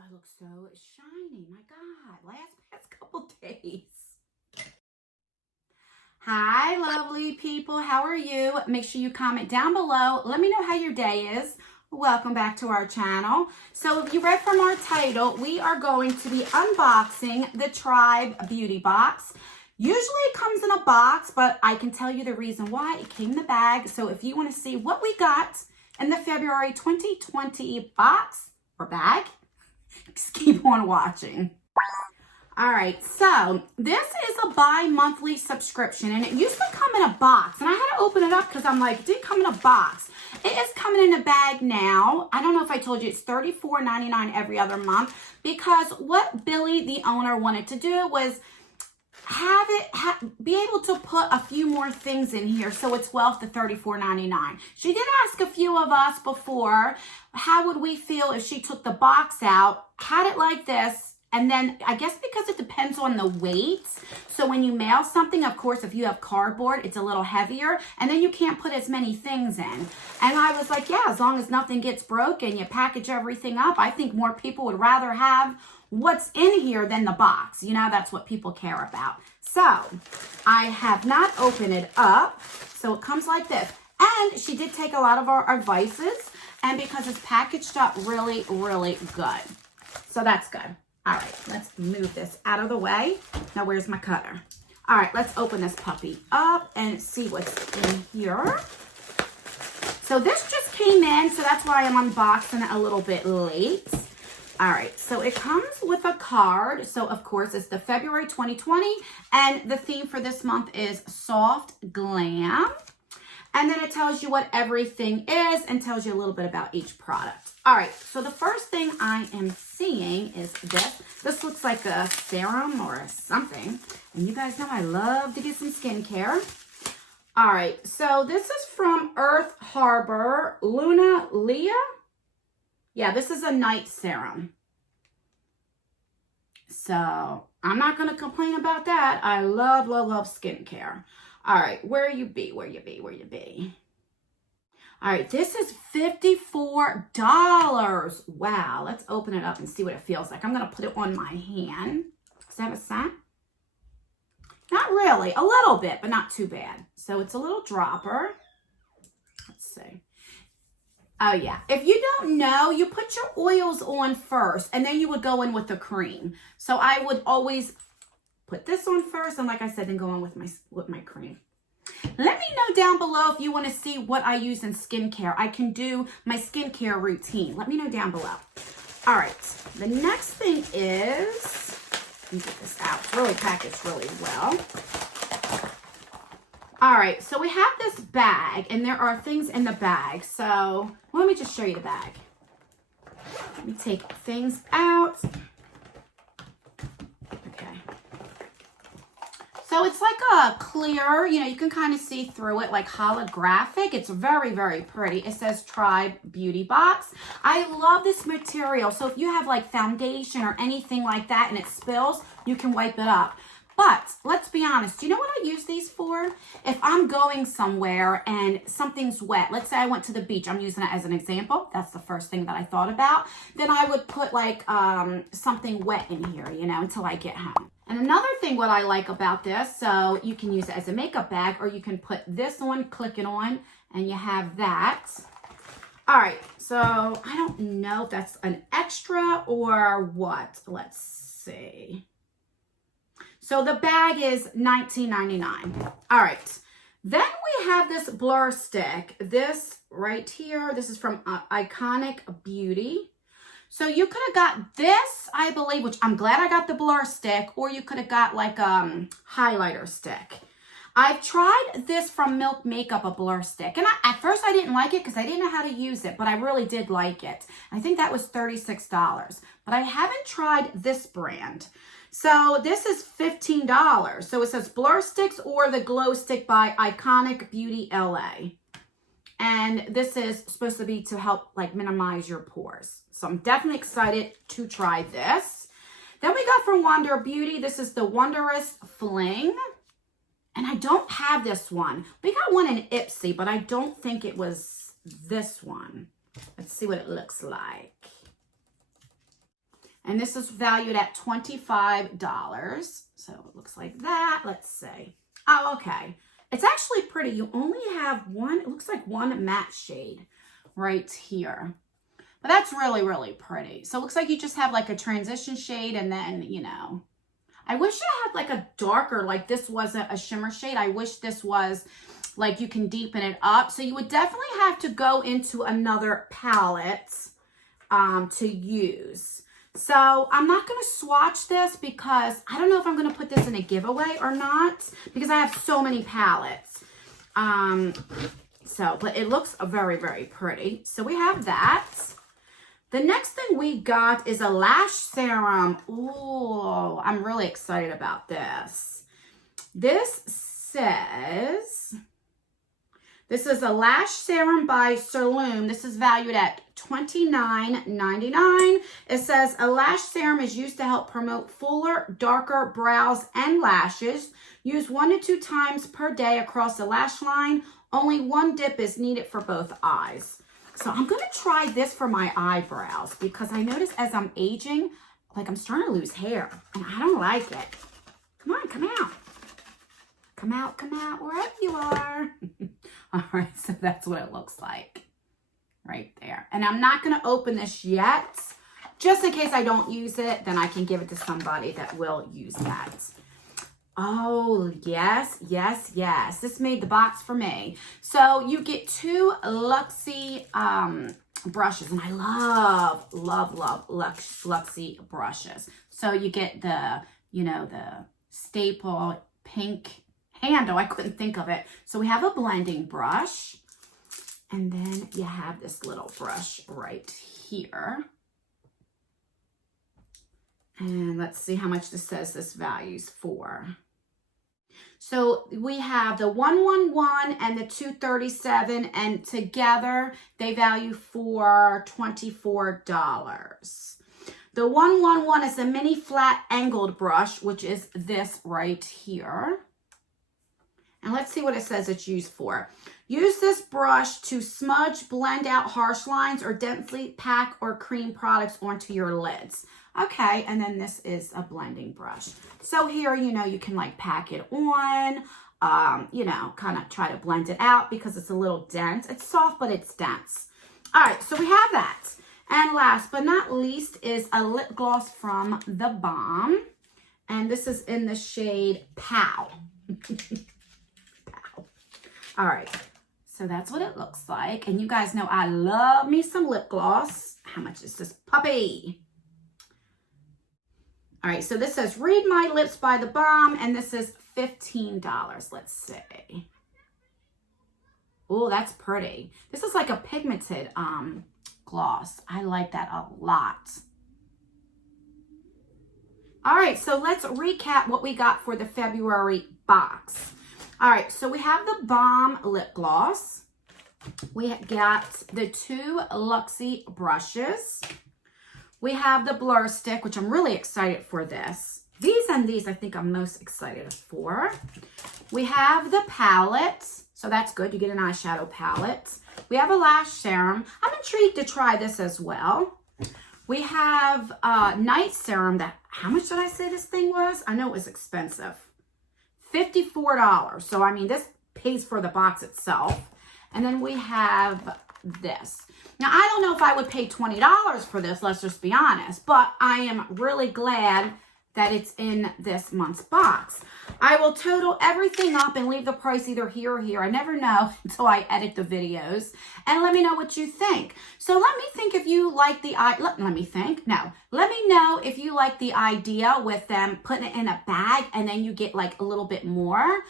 I look so shiny. My God, past couple days. Hi, lovely people. How are you? Make sure you comment down below. Let me know how your day is. Welcome back to our channel. So if you read from our title, we are going to be unboxing the Tribe Beauty Box. Usually it comes in a box, but I can tell you the reason why. It came in the bag. So if you want to see what we got in the February 2020 box or bag, just keep on watching. All right, so this is a bi-monthly subscription, and it used to come in a box, and I had to open it up because I'm like, it didn't come in a box. It is coming in a bag now. I don't know if I told you, it's $34.99 every other month, because what Billy, the owner, wanted to do was be able to put a few more things in here, so it's worth the $34.99. She did ask a few of us before, how would we feel if she took the box out, had it like this, and then I guess because it depends on the weight. So when you mail something, of course, if you have cardboard, it's a little heavier, and then you can't put as many things in. And I was like, yeah, as long as nothing gets broken, you package everything up. I think more people would rather have what's in here than the box. You know, that's what people care about. So I have not opened it up. So it comes like this. And she did take a lot of our advices, and because it's packaged up really, really good. So that's good. All right, let's move this out of the way. Now, where's my cutter? All right, let's open this puppy up and see what's in here. So this just came in, so that's why I'm unboxing it a little bit late. All right, so it comes with a card. So, of course, it's the February 2020, and the theme for this month is Soft Glam. And then it tells you what everything is and tells you a little bit about each product. All right, so the first thing I am seeing is this. This looks like a serum or something. And you guys know I love to get some skincare. All right, so this is from Earth Harbor, Luna Leah. Yeah, this is a night serum. So I'm not going to complain about that. I love, love, love skincare. All right, where you be? All right, this is $54. Wow, let's open it up and see what it feels like. I'm going to put it on my hand. Does it have a scent? Not really, a little bit, but not too bad. So it's a little dropper. Let's see. Oh, yeah. If you don't know, you put your oils on first, and then you would go in with the cream. So I would always put this on first, and like I said, then go on with my cream. Let me know down below if you want to see what I use in skincare. I can do my skincare routine. Let me know down below. All right. The next thing is, let me get this out. It's really packaged really well. All right. So we have this bag, and there are things in the bag. So let me just show you the bag. Let me take things out. So it's like a clear, you know, you can kind of see through it, like holographic. It's very, very pretty. It says Tribe Beauty Box. I love this material. So if you have like foundation or anything like that and it spills, you can wipe it up. But let's be honest, do you know what I use these for? If I'm going somewhere and something's wet, let's say I went to the beach, I'm using it as an example. That's the first thing that I thought about. Then I would put like something wet in here, you know, until I get home. And another thing what I like about this, so you can use it as a makeup bag, or you can put this on, click it on, and you have that. All right, so I don't know if that's an extra or what. Let's see. So the bag is $19.99. All right. Then we have this blur stick. This right here, this is from Iconic Beauty. So you could have got this, I believe, which I'm glad I got the blur stick, or you could have got like a highlighter stick. I've tried this from Milk Makeup, a blur stick. And at first I didn't like it because I didn't know how to use it, but I really did like it. I think that was $36. But I haven't tried this brand. So this is $15. So it says Blur Sticks or the Glow Stick by Iconic Beauty LA. And this is supposed to be to help like minimize your pores. So I'm definitely excited to try this. Then we got from Wonder Beauty. This is the Wondrous Fling. And I don't have this one. We got one in Ipsy, but I don't think it was this one. Let's see what it looks like. And this is valued at $25. So it looks like that. Let's see. Oh, okay. It's actually pretty. You only have one, it looks like one matte shade right here. But that's really, really pretty. So it looks like you just have like a transition shade and then, you know. I wish I had like a darker, like this wasn't a shimmer shade. I wish this was like you can deepen it up. So you would definitely have to go into another palette to use. So I'm not going to swatch this because I don't know if I'm going to put this in a giveaway or not because I have so many palettes. But it looks very, very pretty. So we have that. The next thing we got is a lash serum. Ooh, I'm really excited about this. This is a lash serum by Cerulean. This is valued at $29.99. It says a lash serum is used to help promote fuller, darker brows and lashes. Use 1 to 2 times per day across the lash line. Only 1 dip is needed for both eyes. So I'm going to try this for my eyebrows because I notice as I'm aging, like I'm starting to lose hair and I don't like it. Come on, come out. Come out, wherever you are. All right, so that's what it looks like right there. And I'm not going to open this yet. Just in case I don't use it, then I can give it to somebody that will use that. Oh, yes, yes, yes. This made the box for me. So you get 2 Luxie brushes. And I love, love, love Luxie brushes. So you get the, you know, the staple pink handle. I couldn't think of it. So we have a blending brush. And then you have this little brush right here. And let's see how much this says this values for. So we have the 111 and the 237, and together they value for $24. The 111 is a mini flat angled brush, which is this right here. And let's see what it says it's used for. Use this brush to smudge, blend out harsh lines, or densely pack or cream products onto your lids. Okay, and then this is a blending brush. So here, you know, you can like pack it on, you know, kind of try to blend it out because it's a little dense. It's soft, but it's dense. All right, so we have that. And last but not least is a lip gloss from The Balm. And this is in the shade Pow. Pow. All right, so that's what it looks like. And you guys know I love me some lip gloss. How much is this puppy? All right, so this says Read My Lips by The Balm, and this is $15. Let's see. Oh, that's pretty. This is like a pigmented gloss. I like that a lot. All right, so let's recap what we got for the February box. All right, so we have the Balm lip gloss. We got the 2 Luxie brushes. We have the blur stick, which I'm really excited for this. These I think I'm most excited for. We have the palette. So that's good. You get an eyeshadow palette. We have a lash serum. I'm intrigued to try this as well. We have night serum. That, how much did I say this thing was? I know it was expensive. $54. So, I mean, this pays for the box itself. And then we have this. Now, I don't know if I would pay $20 for this, let's just be honest, but I am really glad that it's in this month's box. I will total everything up and leave the price either here or here. I never know until I edit the videos. And let me know what you think. So let me think if you like the, let me know if you like the idea with them putting it in a bag and then you get like a little bit more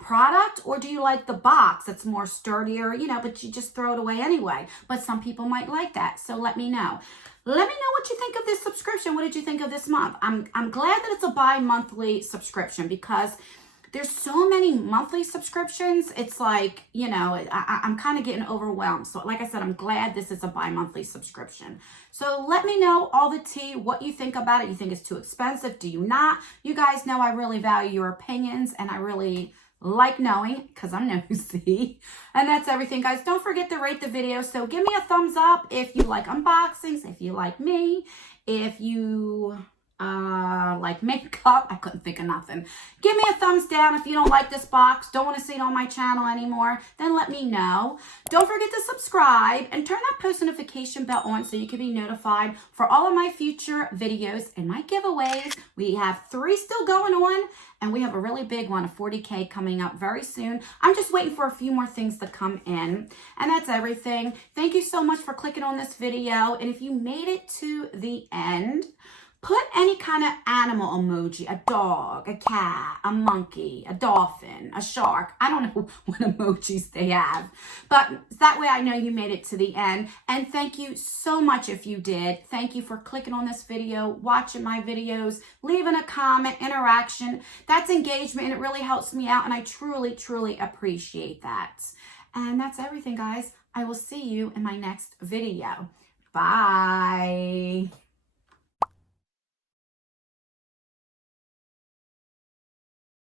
product, or do you like the box that's more sturdier, you know, but you just throw it away anyway. But some people might like that. So let me know. Let me know what you think of this subscription. What did you think of this month? I'm glad that it's a bi-monthly subscription because there's so many monthly subscriptions. It's like, you know, I'm kind of getting overwhelmed. So like I said, I'm glad this is a bi-monthly subscription. So let me know all the tea, what you think about it. You think it's too expensive? Do you not? You guys know I really value your opinions and I really like knowing, because I'm nosy. And that's everything, guys. Don't forget to rate the video. So give me a thumbs up if you like unboxings, if you like me, if you like makeup. I couldn't think of nothing. Give me a thumbs down if you don't like this box, don't want to see it on my channel anymore, then let me know. Don't forget to subscribe and turn that post notification bell on so you can be notified for all of my future videos and my giveaways. We have 3 still going on, and we have a really big one, a 40K, coming up very soon. I'm just waiting for a few more things to come in. And that's everything. Thank you so much for clicking on this video. And if you made it to the end, put any kind of animal emoji, a dog, a cat, a monkey, a dolphin, a shark. I don't know what emojis they have, but that way I know you made it to the end. And thank you so much if you did. Thank you for clicking on this video, watching my videos, leaving a comment, interaction. That's engagement, and it really helps me out, and I truly, truly appreciate that. And that's everything, guys. I will see you in my next video. Bye.